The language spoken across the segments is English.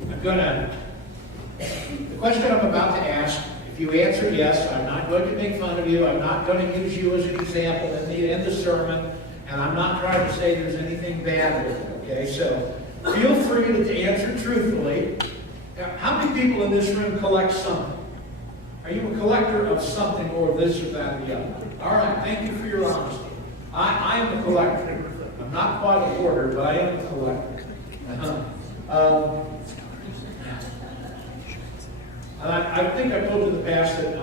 The question I'm about to ask, if you answer yes, I'm not going to make fun of you, I'm not going to use you as an example at the end of the sermon, and I'm not trying to say there's anything bad with it, okay? So feel free to answer truthfully. Now, how many people in this room collect something? Are you a collector of something or this or that or the other? All right, thank you for your honesty. I am a collector. I'm not quite a hoarder, but I am a collector. I think I've told you in the past that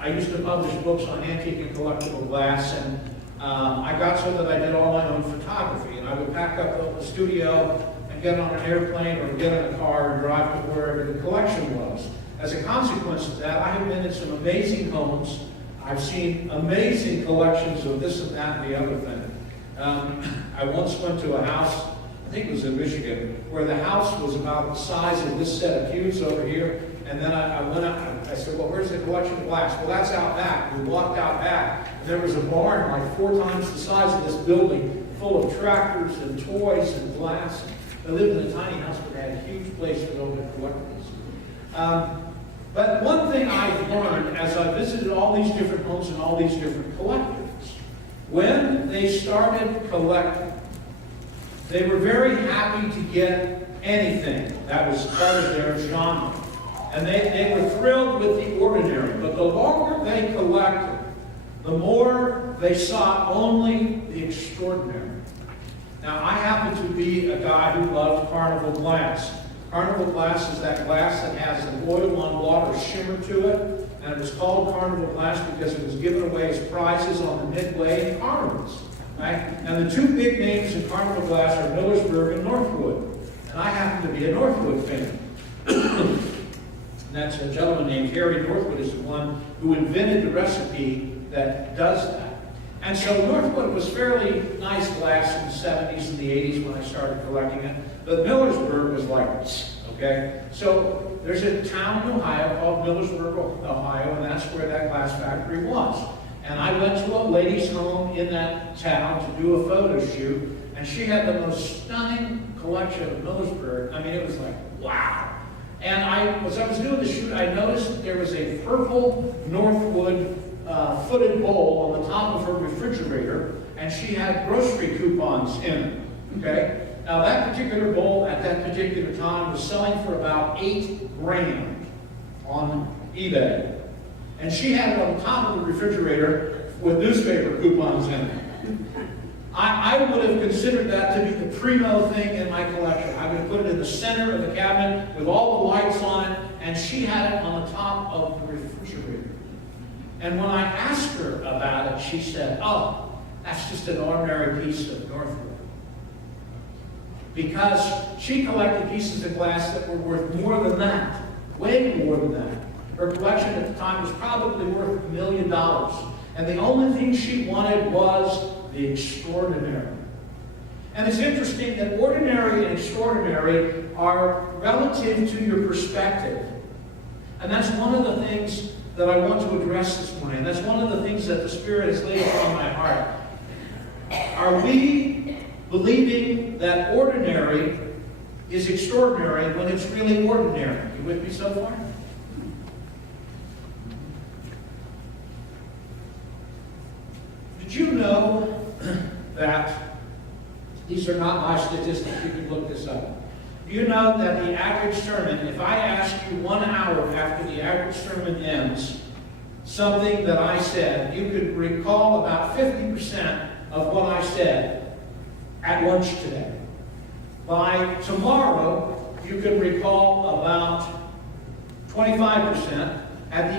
I used to publish books on antique and collectible glass, and I got so that I did all my own photography. And I would pack up the studio and get on an airplane or get in a car and drive to wherever the collection was. As a consequence of that, I have been in some amazing homes. I've seen amazing collections of this and that and the other thing. I once went to a house, I think it was in Michigan, where the house was about the size of this set of pews over here. And then I went up and I said, well, where's the collection of glass? Well, that's out back. We walked out back, and there was a barn like 4 times the size of this building, full of tractors and toys and glass. They lived in a tiny house, but they had a huge place for those that collected this. But one thing I've learned as I visited all these different homes and all these different collectors, when they started collecting, they were very happy to get anything that was part of their genre. And they were thrilled with the ordinary. But the longer they collected, the more they sought only the extraordinary. Now, I happen to be a guy who loves carnival glass. Carnival glass is that glass that has an oil-on-water shimmer to it. And it was called carnival glass because it was given away as prizes on the midway in carnivals. Right? And the 2 big names in carnival glass are Millersburg and Northwood. And I happen to be a Northwood fan. And that's a gentleman named Harry Northwood is the one who invented the recipe that does that. And so Northwood was fairly nice glass in the 70s and the 80s when I started collecting it. But Millersburg was like, okay? So there's a town in Ohio called Millersburg, Ohio, and that's where that glass factory was. And I went to a lady's home in that town to do a photo shoot, and she had the most stunning collection of Millersburg. I mean, it was like, wow. And as I was doing the shoot, I noticed that there was a purple Northwood footed bowl on the top of her refrigerator, and she had grocery coupons in it, okay? Now, that particular bowl at that particular time was selling for about $8,000 on eBay. And she had it on the top of the refrigerator with newspaper coupons in it. I would have considered that to be the primo thing in my collection. I would have put it in the center of the cabinet with all the lights on it, and she had it on the top of the refrigerator. And when I asked her about it, she said, oh, that's just an ordinary piece of Northwood. Because she collected pieces of glass that were worth more than that, way more than that. Her collection at the time was probably worth $1 million. And the only thing she wanted was the extraordinary. And it's interesting that ordinary and extraordinary are relative to your perspective. And that's one of the things that I want to address this morning. That's one of the things that the Spirit has laid upon my heart. Are we believing that ordinary is extraordinary when it's really ordinary? You with me so far? Did you know that, these are not my statistics, you can look this up. Do you know that the average sermon, if I ask you 1 hour after the average sermon ends, something that I said, you could recall about 50% of what I said at lunch today. By tomorrow, you can recall about 25%.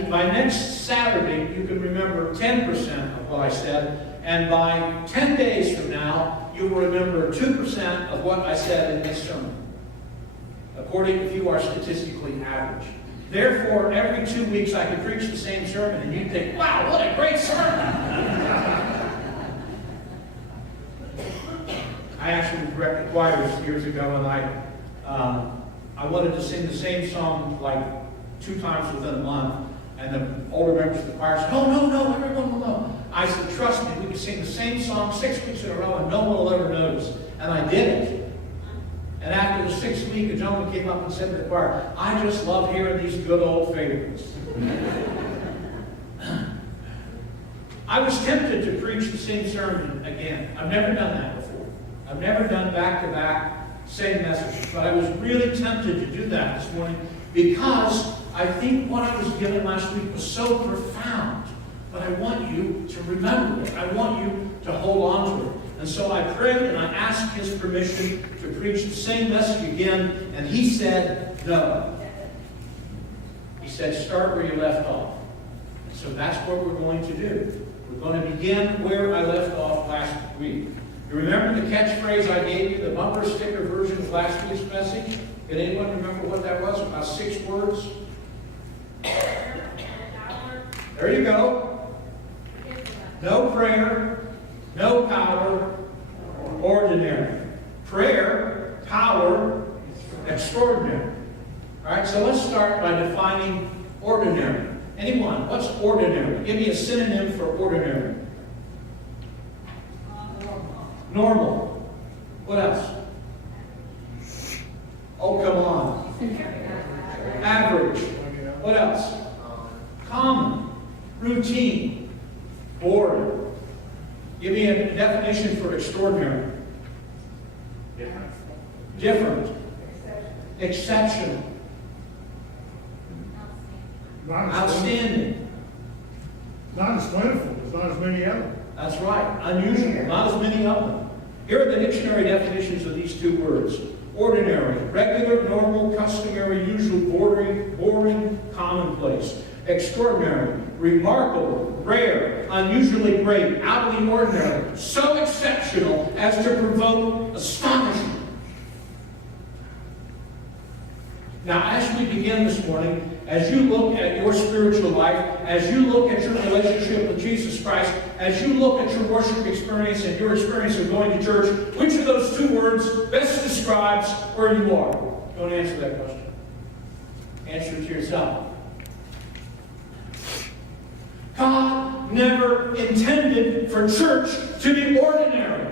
By next Saturday, you can remember 10% of what I said. And by 10 days from now, you will remember 2% of what I said in this sermon, according if you are statistically average. Therefore, every 2 weeks I could preach the same sermon, and you'd think, wow, what a great sermon! I actually directed choirs years ago, and I wanted to sing the same song like 2 times within a month. And the older members of the choir said, oh, no. I said, trust me, we can sing the same song 6 weeks in a row and no one will ever notice. And I did it. And after the 6th week, a gentleman came up and said to the choir, "I just love hearing these good old favorites." I was tempted to preach the same sermon again. I've never done that before. I've never done back-to-back same messages. But I was really tempted to do that this morning because I think what I was given last week was so profound. But I want you to remember it. I want you to hold on to it. And so I prayed and I asked his permission to preach the same message again. And he said, no. He said, start where you left off. And so that's what we're going to do. We're going to begin where I left off last week. You remember the catchphrase I gave you, the bumper sticker version of last week's message? Can anyone remember what that was? About 6 words? There you go. No prayer, no power, ordinary. Prayer, power, extraordinary. All right, so let's start by defining ordinary. Anyone, what's ordinary? Give me a synonym for ordinary. Normal. What else? Oh, come on. Average. What else? Common. Routine. Boring. Give me a definition for extraordinary. Different. Exceptional. Outstanding. Not as plentiful. There's not as many of them. That's right. Unusual. Not as many of them. Here are the dictionary definitions of these 2 words. Ordinary. Regular, normal, customary, usual, boring, commonplace. Extraordinary. Remarkable. Rare. Unusually great. Out of the ordinary. So exceptional as to provoke astonishment. Now, as we begin this morning, as you look at your spiritual life, as you look at your relationship with Jesus Christ, as you look at your worship experience and your experience of going to church, which of those 2 words best describes where you are? Don't answer that question. Answer it to yourself. God never intended for church to be ordinary.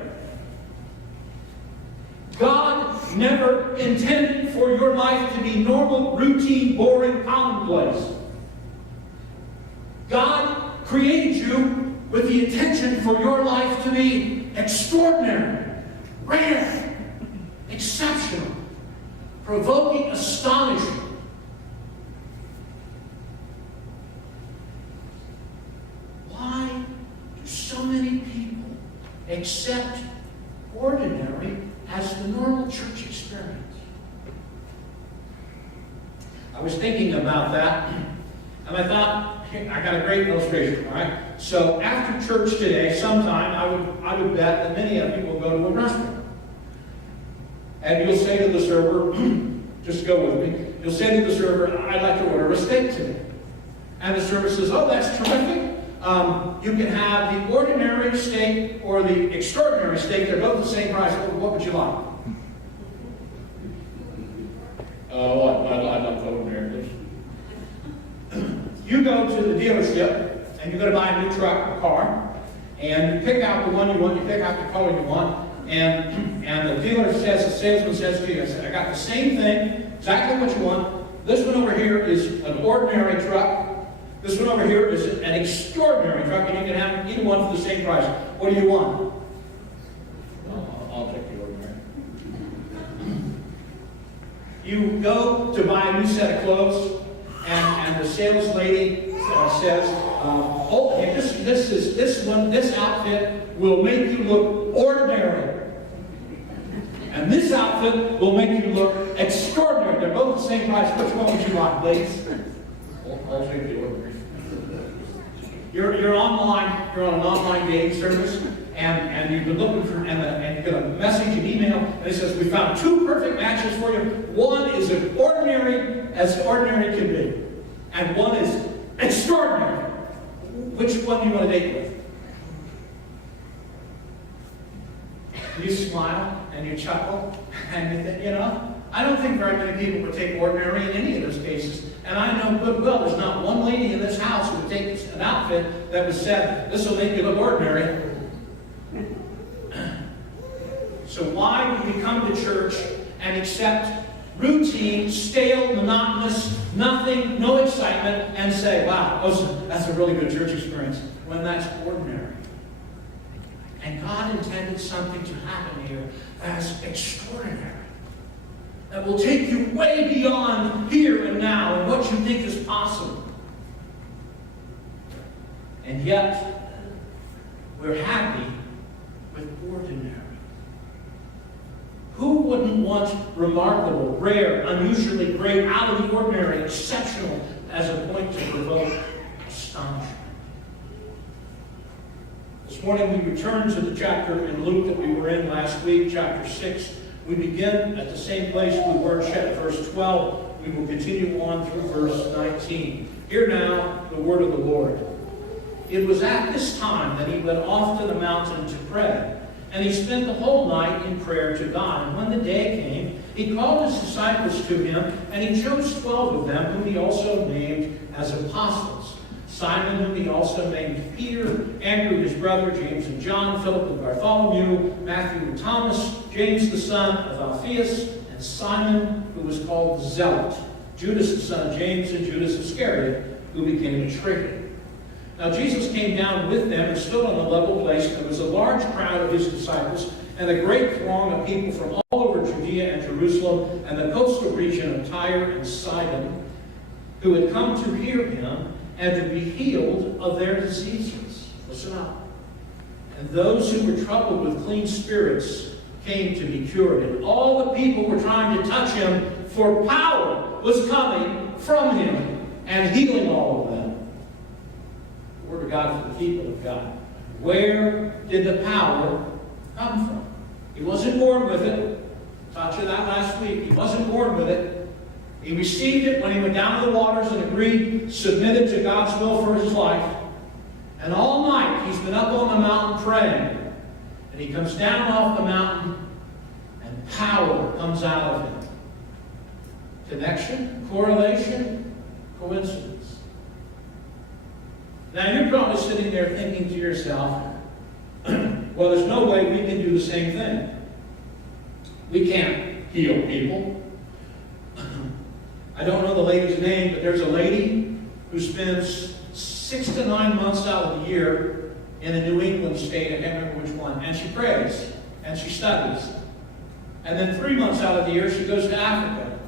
God never intended for your life to be normal, routine, boring, commonplace. God created you with the intention for your life to be extraordinary, rare, exceptional, provoking astonishment. Why do so many people accept ordinary as the normal church experience? I was thinking about that, and I thought, I got a great illustration, all right? So after church today, sometime, I would bet that many of you will go to a restaurant. And you'll say to the server, just go with me, you'll say to the server, I'd like to order a steak today. And the server says, oh, that's terrific. You can have the ordinary steak or the extraordinary steak. They're both the same price. What would you like? I'd like ordinary, please. You go to the dealership and you're going to buy a new truck or car, and you pick out the one you want. You pick out the color you want, and the dealer says, the salesman says to you, I got the same thing, exactly what you want. This one over here is an ordinary truck. This one over here is an extraordinary truck, and you can have either one for the same price. What do you want? I'll take the ordinary. You go to buy a new set of clothes, and the sales lady says, "Okay, this outfit will make you look ordinary, and this outfit will make you look extraordinary. They're both the same price. Which one would you like, ladies?" I'll take the ordinary. You're online. You're on an online dating service, and you've been looking for, and you get a message, an email, and it says, "We found 2 perfect matches for you. One is as ordinary can be, and one is extraordinary. Which one do you want to date with?" You smile and you chuckle, and you think, I don't think very many people would take ordinary in any of those cases. And I know good well there's not one lady in this house who would take an outfit that was said, "This will make you look ordinary." So why, when we come to church and accept routine, stale, monotonous, nothing, no excitement, and say, wow, that's a really good church experience, when that's ordinary. And God intended something to happen here as extraordinary, that will take you way beyond here and now and what you think is possible. And yet, we're happy with ordinary. Who wouldn't want remarkable, rare, unusually great, out of the ordinary, exceptional, as a point to provoke astonishment? This morning we return to the chapter in Luke that we were in last week, chapter 6. We begin at the same place we were at verse 12. We will continue on through verse 19. Hear now the word of the Lord. It was at this time that he went off to the mountain to pray. And he spent the whole night in prayer to God. And when the day came, he called his disciples to him, and he chose 12 of them, whom he also named as apostles. Simon, whom he also named Peter, Andrew his brother, James and John, Philip and Bartholomew, Matthew and Thomas, James the son of Alphaeus, and Simon, who was called the Zealot, Judas the son of James, and Judas Iscariot, who became a traitor. Now Jesus came down with them and stood on the level place, and there was a large crowd of his disciples and a great throng of people from all over Judea and Jerusalem and the coastal region of Tyre and Sidon, who had come to hear him and to be healed of their diseases. Listen up. And those who were troubled with clean spirits came to be cured. And all the people were trying to touch him, for power was coming from him and healing all of them. Word of God for the people of God. Where did the power come from? He wasn't born with it. Taught you that last week. He wasn't born with it. He received it when he went down to the waters and agreed, submitted to God's will for his life. And all night he's been up on the mountain praying. And he comes down off the mountain and power comes out of him. Connection? Correlation? Coincidence? Now, you're probably sitting there thinking to yourself, well, there's no way we can do the same thing. We can't heal people. I don't know the lady's name, but there's a lady who spends 6 to 9 months out of the year in a New England state, I can't remember which one, and she prays, and she studies. And then 3 months out of the year, she goes to Africa.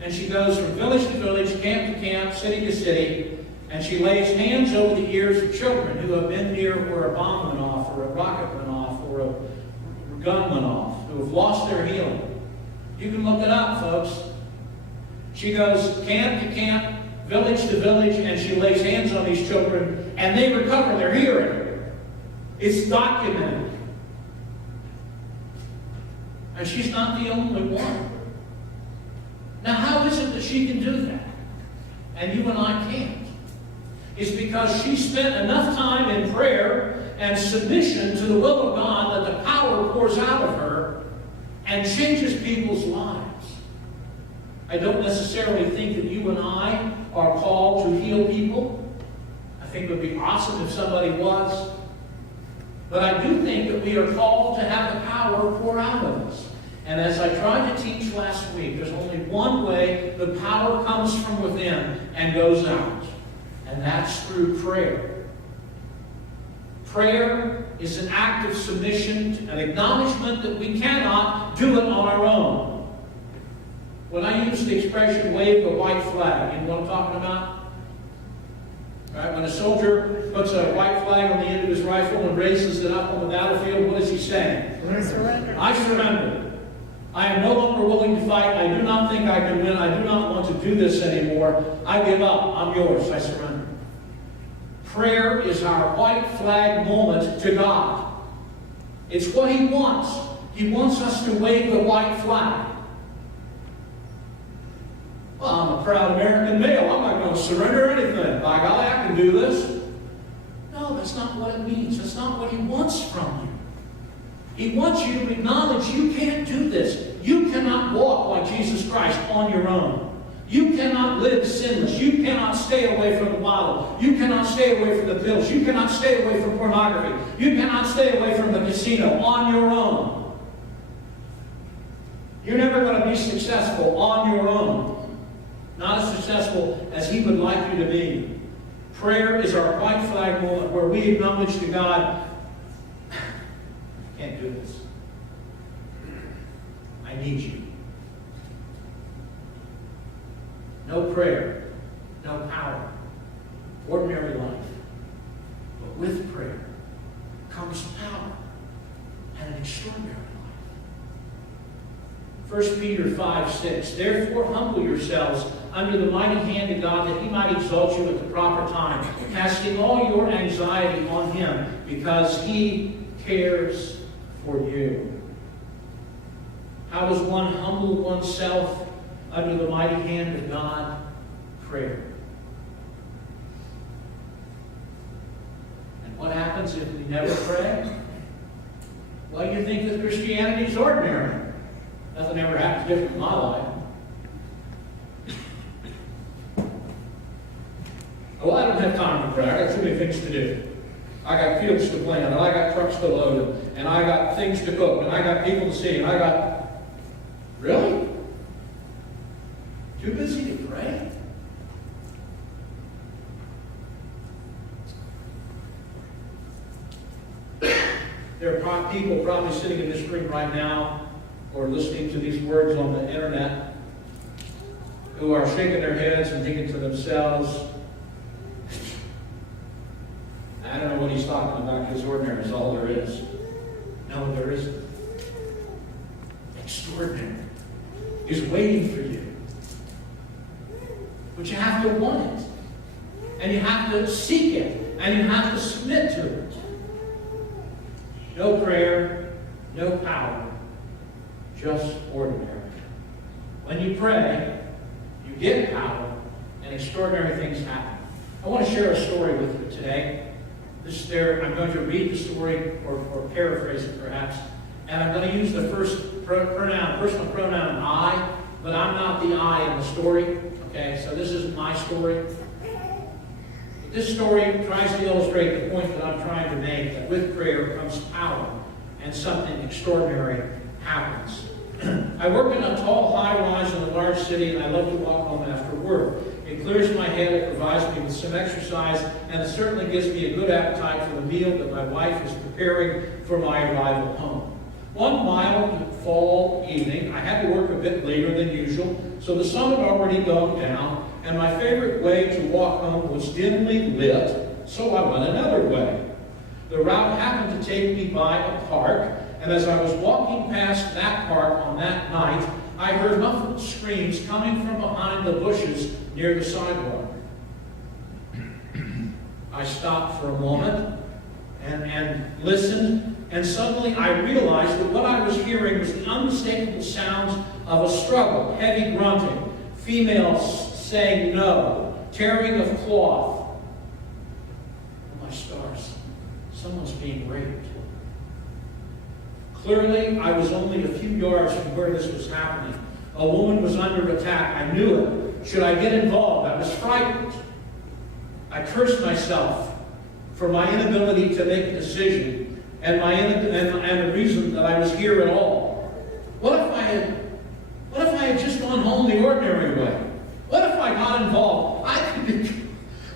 And she goes from village to village, camp to camp, city to city, and she lays hands over the ears of children who have been near where a bomb went off, or a rocket went off, or a gun went off, who have lost their healing. You can look it up, folks. She goes camp to camp, village to village, and she lays hands on these children, and they recover their hearing. It's documented. And she's not the only one. Now, how is it that she can do that, and you and I can't? It's because she spent enough time in prayer and submission to the will of God that the power pours out of her and changes people's lives. I don't necessarily think that you and I are called to heal people. I think it would be awesome if somebody was. But I do think that we are called to have the power pour out of us. And as I tried to teach last week, there's only one way the power comes from within and goes out. And that's through prayer. Prayer is an act of submission, an acknowledgement that we cannot do it on our own. When I use the expression wave the white flag, you know what I'm talking about? Right? When a soldier puts a white flag on the end of his rifle and raises it up on the battlefield, what is he saying? Surrender. I surrender. I am no longer willing to fight. I do not think I can win. I do not want to do this anymore. I give up. I'm yours. I surrender. Prayer is our white flag moment to God. It's what He wants. He wants us to wave the white flag. Well, I'm a proud American male. I'm not going to surrender anything. By golly, I can do this. No, that's not what it means. That's not what He wants from you. He wants you to acknowledge you can't do this. You cannot walk like Jesus Christ on your own. You cannot live sinless. You cannot stay away from the bottle. You cannot stay away from the pills. You cannot stay away from pornography. You cannot stay away from the casino on your own. You're never going to be successful on your own. Not as successful as He would like you to be. Prayer is our white flag moment where we acknowledge to God, I can't do this. I need you. No prayer, no power, ordinary life. But with prayer comes power and an extraordinary life. 1 Peter 5:6. Therefore humble yourselves under the mighty hand of God, that He might exalt you at the proper time, casting all your anxiety on Him, because He cares for you. How does one humble oneself under the mighty hand of God? Prayer. And what happens if we never pray? Well, you think that Christianity is ordinary. Nothing ever happens different in my life. Well, I don't have time to pray. I got too many things to do. I got fields to plant, and I got trucks to load, and I got things to cook, and I got people to see, and I got... Really? Too busy to pray? There are people probably sitting in this room right now or listening to these words on the internet who are shaking their heads and thinking to themselves, I don't know what he's talking about, because ordinary is all there is. No, there isn't. Extraordinary is waiting for you. But you have to want it. And you have to seek it. And you have to submit to it. No prayer, no power, just ordinary. When you pray, you get power, and extraordinary things happen. I want to share a story with you today. I'm going to read the story, or paraphrase it perhaps, and I'm going to use the first personal pronoun I, but I'm not the I in the story. Okay, so this isn't my story. But this story tries to illustrate the point that I'm trying to make, that with prayer comes power, and something extraordinary happens. I work in a tall high-rise in a large city, and I love to walk home after work. It clears my head, it provides me with some exercise, and it certainly gives me a good appetite for the meal that my wife is preparing for my arrival home. One mild fall evening, I had to work a bit later than usual, so the sun had already gone down, and my favorite way to walk home was dimly lit, so I went another way. The route happened to take me by a park, and as I was walking past that park on that night, I heard muffled screams coming from behind the bushes near the sidewalk. I stopped for a moment and listened, and suddenly I realized that what I was hearing was the unmistakable sounds of a struggle, heavy grunting, females saying no, tearing of cloth. Oh my stars, someone's being raped. Clearly, I was only a few yards from where this was happening. A woman was under attack. I knew it. Should I get involved? I was frightened. I cursed myself for my inability to make a decision and the reason that I was here at all. What if I had just gone home the ordinary way? What if I got involved? I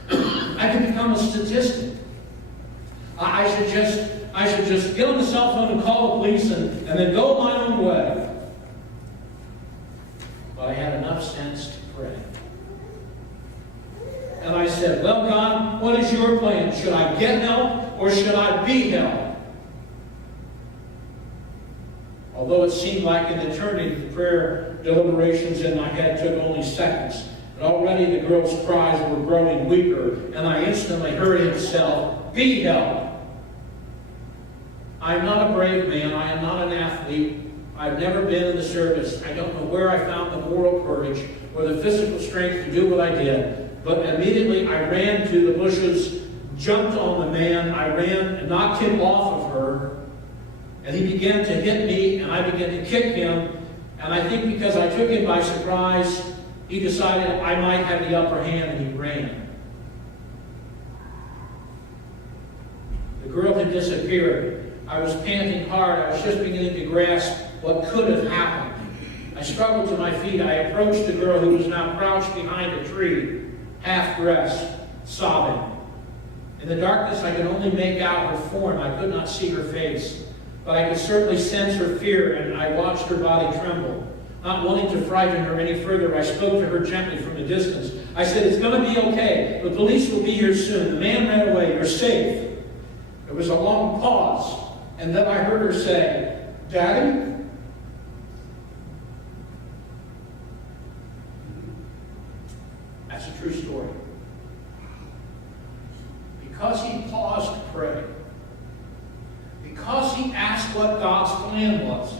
could become a statistic. I should just get on the cell phone and call the police and then go my own way. But I had enough sense to pray. And I said, well, God, what is your plan? Should I get help or should I be helped? Although it seemed like an eternity, the prayer deliberations in my head took only seconds. But already the girl's cries were growing weaker, and I instantly heard himself, be helped. I am not a brave man. I am not an athlete. I've never been in the service. I don't know where I found the moral courage or the physical strength to do what I did. But immediately I ran to the bushes, jumped on the man. I ran and knocked him off of her. And he began to hit me, and I began to kick him. And I think because I took him by surprise, he decided I might have the upper hand, and he ran. The girl had disappeared. I was panting hard. I was just beginning to grasp what could have happened. I struggled to my feet. I approached the girl who was now crouched behind a tree, half-dressed, sobbing. In the darkness, I could only make out her form. I could not see her face, but I could certainly sense her fear, and I watched her body tremble. Not wanting to frighten her any further, I spoke to her gently from a distance. I said, "It's going to be okay. The police will be here soon. The man ran away. You're safe." There was a long pause, and then I heard her say, "Daddy?" That's a true story. Because he paused to pray, because he asked what God's plan was,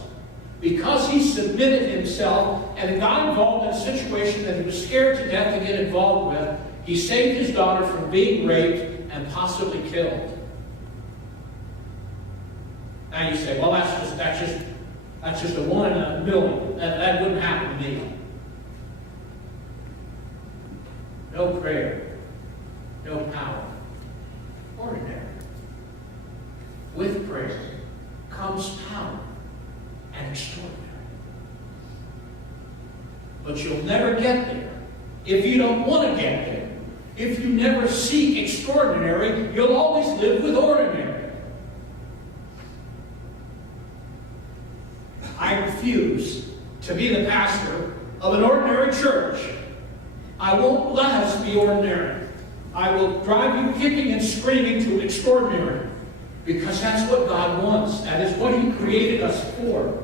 because he submitted himself and got involved in a situation that he was scared to death to get involved with, he saved his daughter from being raped and possibly killed. Now you say, well, that's just a 1 in a million. That wouldn't happen to me. No prayer, no power. Ordinary. With prayer comes power and extraordinary. But you'll never get there if you don't want to get there. If you never seek extraordinary, you'll always live with ordinary. I refuse to be the pastor of an ordinary church. I won't let us be ordinary. I will drive you kicking and screaming to extraordinary, because that's what God wants. That is what he created us for.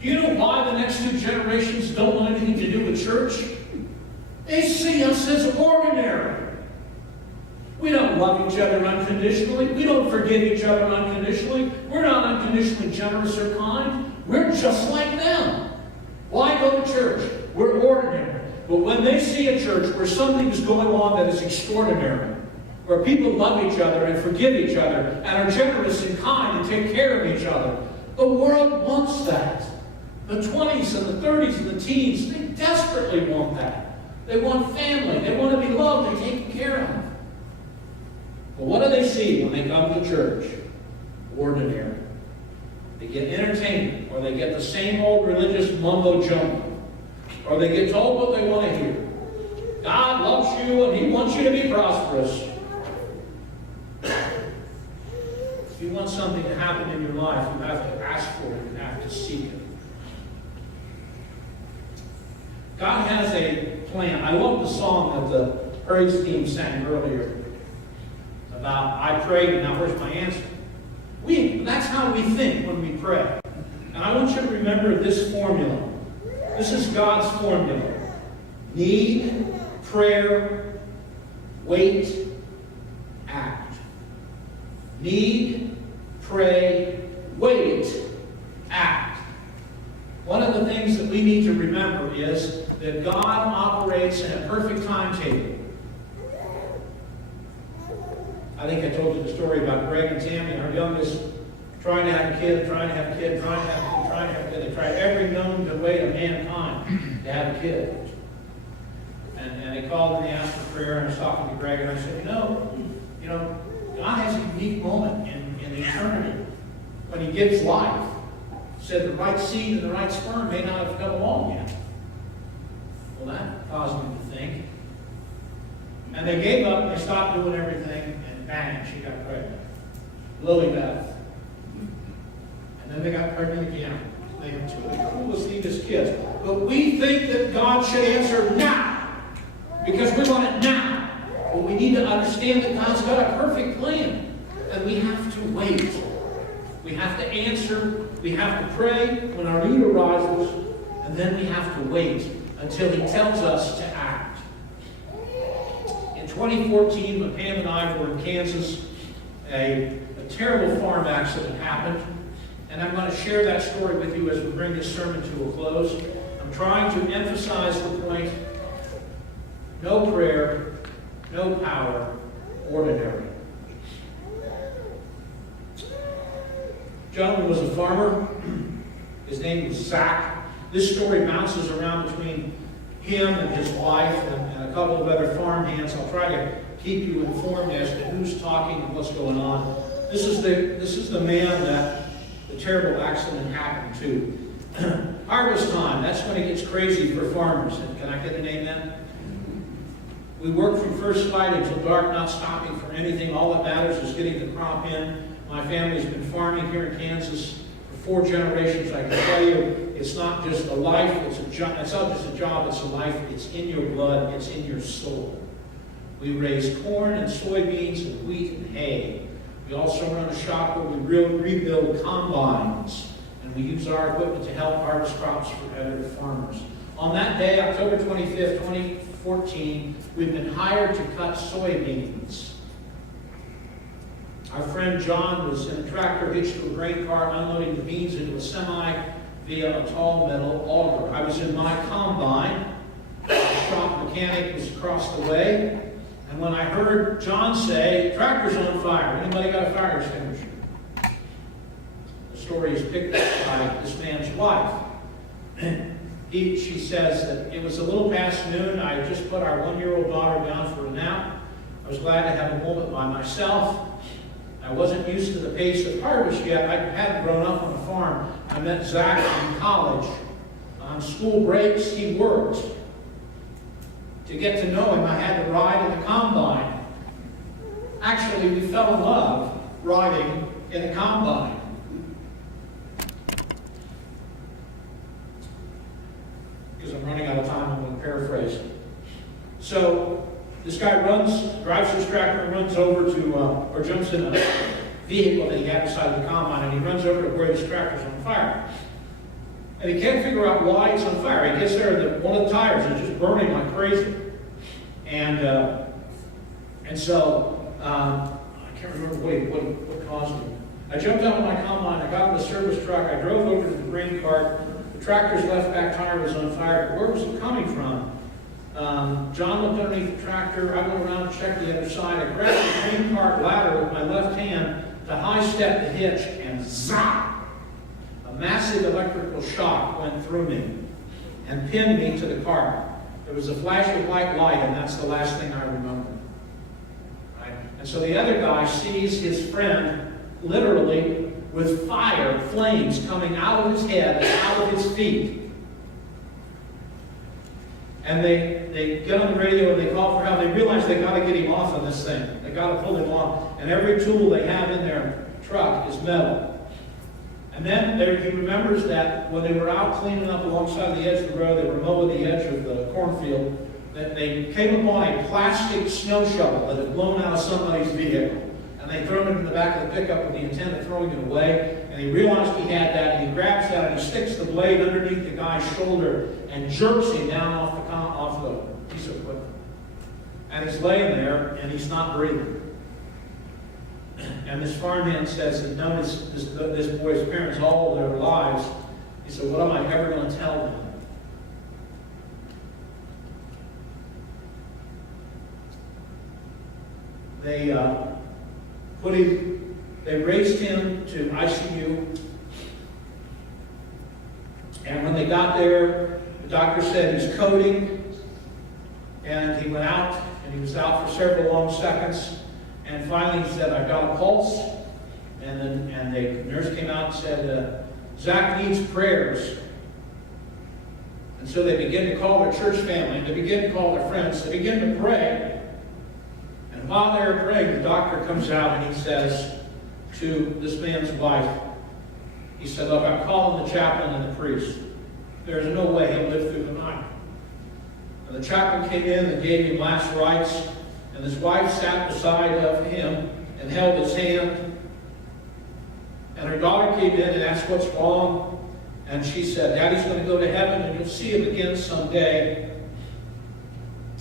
Do you know why the next 2 generations don't want anything to do with church? They see us as ordinary. We don't love each other unconditionally. We don't forgive each other unconditionally. We're not unconditionally generous or kind. We're just like them. Why go to church? We're ordinary. But when they see a church where something is going on that is extraordinary, where people love each other and forgive each other and are generous and kind and take care of each other, the world wants that. The 20s and the 30s and the teens, they desperately want that. They want family. They want to be loved and taken care of. But what do they see when they come to church? Ordinary. They get entertainment, or they get the same old religious mumbo-jumbo, or they get told what they want to hear. God loves you and he wants you to be prosperous. If you want something to happen in your life, you have to ask for it. You have to seek it. God has a plan. I love the song that the praise team sang earlier about, I prayed and now where's my answer? That's how we think when we pray. And I want you to remember this formula. This is God's formula. Need, prayer, wait, act. Need, pray, wait, act. One of the things that we need to remember is that God operates in a perfect timetable. I think I told you the story about Greg and Tammy, our youngest, trying to have a kid, trying to have a kid, trying to have a kid, trying to have a kid. They tried every known way to mankind to have a kid. And they called and they asked for prayer, and I was talking to Greg, and I said, you know, God has a unique moment in eternity when he gives life. He said the right seed and the right sperm may not have come along yet. Well, that caused me to think. And they gave up, and they stopped doing everything, and bang, she got pregnant. Lily Beth. And then they got pregnant again. They have 2 of the coolest, neatest kids. But we think that God should answer now, because we want it now. But we need to understand that God's got a perfect plan, and we have to wait. We have to answer, we have to pray when our need arises, and then we have to wait until he tells us to act. In 2014, when Pam and I were in Kansas, a terrible farm accident happened. And I'm going to share that story with you as we bring this sermon to a close. I'm trying to emphasize the point. No prayer, no power, ordinary. Gentleman was a farmer. His name was Zach. This story bounces around between him and his wife and a couple of other farm hands. I'll try to keep you informed as to who's talking and what's going on. This is the man that the terrible accident happened to. harvest time, that's when it gets crazy for farmers. And can I get an amen? We work from first light until dark, not stopping for anything. All that matters is getting the crop in. My family's been farming here in Kansas for 4 generations. I can tell you, it's not just a life, it's a job. It's not just a job, it's a life. It's in your blood, it's in your soul. We raise corn and soybeans and wheat and hay. We also run a shop where we rebuild combines, and we use our equipment to help harvest crops for other farmers. On that day, October 25th, 2014, we've been hired to cut soybeans. Our friend John was in a tractor hitched to a grain cart unloading the beans into a semi via a tall metal auger. I was in my combine. The shop mechanic was across the way. And when I heard John say, "Tractor's on fire. Anybody got a fire extinguisher?" The story is picked up by this man's wife. She says that it was a little past noon. I had just put our 1-year-old daughter down for a nap. I was glad to have a moment by myself. I wasn't used to the pace of harvest yet. I hadn't grown up on a farm. I met Zach in college. On school breaks, he worked. To get to know him, I had to ride in the combine. Actually, we fell in love riding in a combine. Because I'm running out of time, I'm going to paraphrase. So, this guy drives his tractor and runs over to, or jumps in a vehicle that he had beside the combine, and he runs over to where this tractor's on fire. And he can't figure out why it's on fire. He gets there, and one of the tires is just burning like crazy. And so, I can't remember what caused it. I jumped out of my combine, I got in the service truck, I drove over to the grain cart. The tractor's left back tire was on fire. Where was it coming from? John looked underneath the tractor. I went around and checked the other side. I grabbed the grain cart ladder with my left hand to high-step the hitch, and zap! A massive electrical shock went through me and pinned me to the cart. There was a flash of white light, and that's the last thing I remember. Right? And so the other guy sees his friend literally with fire, flames coming out of his head and out of his feet. And they get on the radio and they call for help. They realize they got to get him off of this thing. They got to pull him off. And every tool they have in their truck is metal. And then he remembers that when they were out cleaning up alongside the edge of the road, they were mowing the edge of the cornfield, that they came upon a plastic snow shovel that had blown out of somebody's vehicle. And they threw it in the back of the pickup with the intent of throwing it away. And he realized he had that, and he grabs that, and he sticks the blade underneath the guy's shoulder and jerks him down off the piece of equipment. And he's laying there, and he's not breathing. And this farmhand says he'd known this boy's parents all their lives. He said, "What am I ever going to tell them?" They raised him to ICU. And when they got there, the doctor said he's coding. And he went out, and he was out for several long seconds. And finally he said, "I've got a pulse." And the nurse came out and said, "Zach needs prayers." And so they begin to call their church family. They begin to call their friends. They begin to pray. And while they're praying, the doctor comes out and he says to this man's wife, he said, "Look, I'm calling the chaplain and the priest. There's no way he'll live through the night." And the chaplain came in and gave him last rites. And his wife sat beside of him and held his hand. And her daughter came in and asked what's wrong. And she said, "Daddy's going to go to heaven and you'll see him again someday."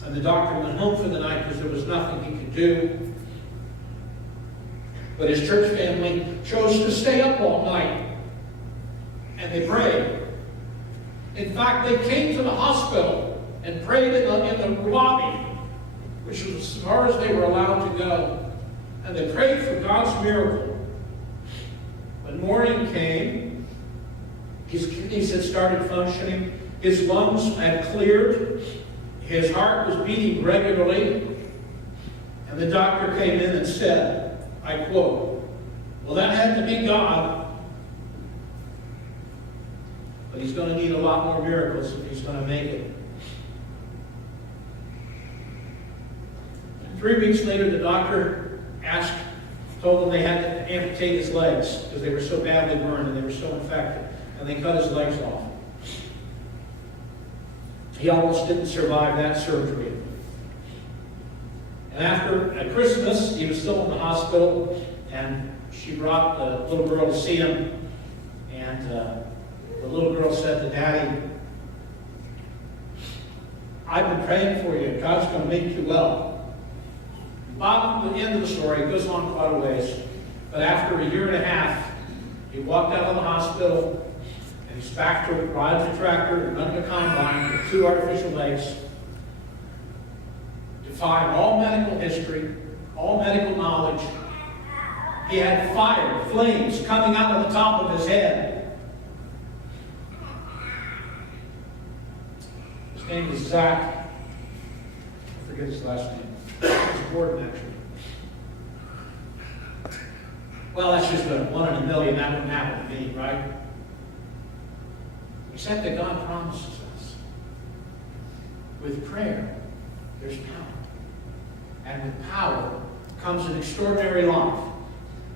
And the doctor went home for the night because there was nothing he could do. But his church family chose to stay up all night. And they prayed. In fact, they came to the hospital and prayed in the lobby, which was as far as they were allowed to go. And they prayed for God's miracle. When morning came, his kidneys had started functioning, his lungs had cleared, his heart was beating regularly, and the doctor came in and said, I quote, "Well, that had to be God." But he's going to need a lot more miracles if he's going to make it. 3 weeks later, the doctor told them they had to amputate his legs because they were so badly burned and they were so infected. And they cut his legs off. He almost didn't survive that surgery. And at Christmas, he was still in the hospital, and she brought the little girl to see him. And the little girl said to Daddy, "I've been praying for you. God's going to make you well." Bob, the end of the story, it goes on quite a ways. But after a year and a half, he walked out of the hospital, and he's back to riding the tractor and running a combine with 2 artificial legs, defying all medical history, all medical knowledge. He had fire, flames coming out of the top of his head. His name is Zach. I forget his last name. It's Gordon, actually. Well, that's just a 1 in a million. That wouldn't happen to me, right? Except that God promises us. With prayer, there's power. And with power comes an extraordinary life.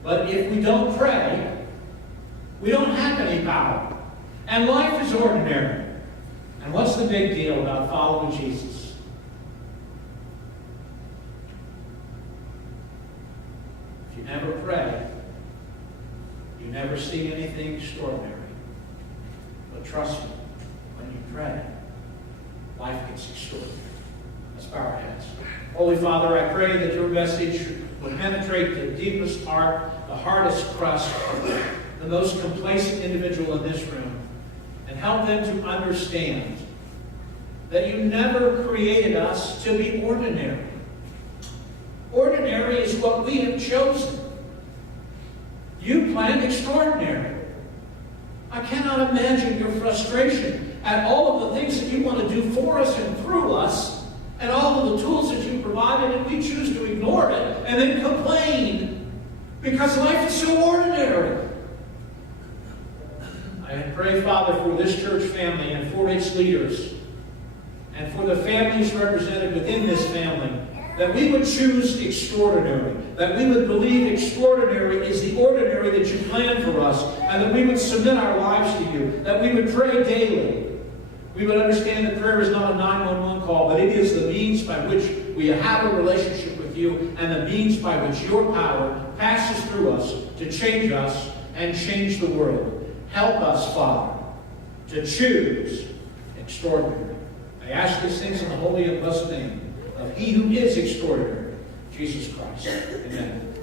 But if we don't pray, we don't have any power. And life is ordinary. And what's the big deal about following Jesus? If you never pray, you never see anything extraordinary. But trust me, when you pray, life gets extraordinary. Let's bow our heads. Holy Father, I pray that your message would penetrate the deepest heart, the hardest crust of the most complacent individual in this room, and help them to understand that you never created us to be ordinary. Ordinary is what we have chosen. You planned extraordinary. I cannot imagine your frustration at all of the things that you want to do for us and through us, and all of the tools that you provided, and we choose to ignore it and then complain because life is so ordinary. I pray, Father, for this church family and for its leaders and for the families represented within this family, that we would choose extraordinary, that we would believe extraordinary is the ordinary that you planned for us, and that we would submit our lives to you, that we would pray daily. We would understand that prayer is not a 911 call, but it is the means by which we have a relationship with you and the means by which your power passes through us to change us and change the world. Help us, Father, to choose extraordinary. I ask these things in the holy and blessed name of He who is extraordinary, Jesus Christ. Amen.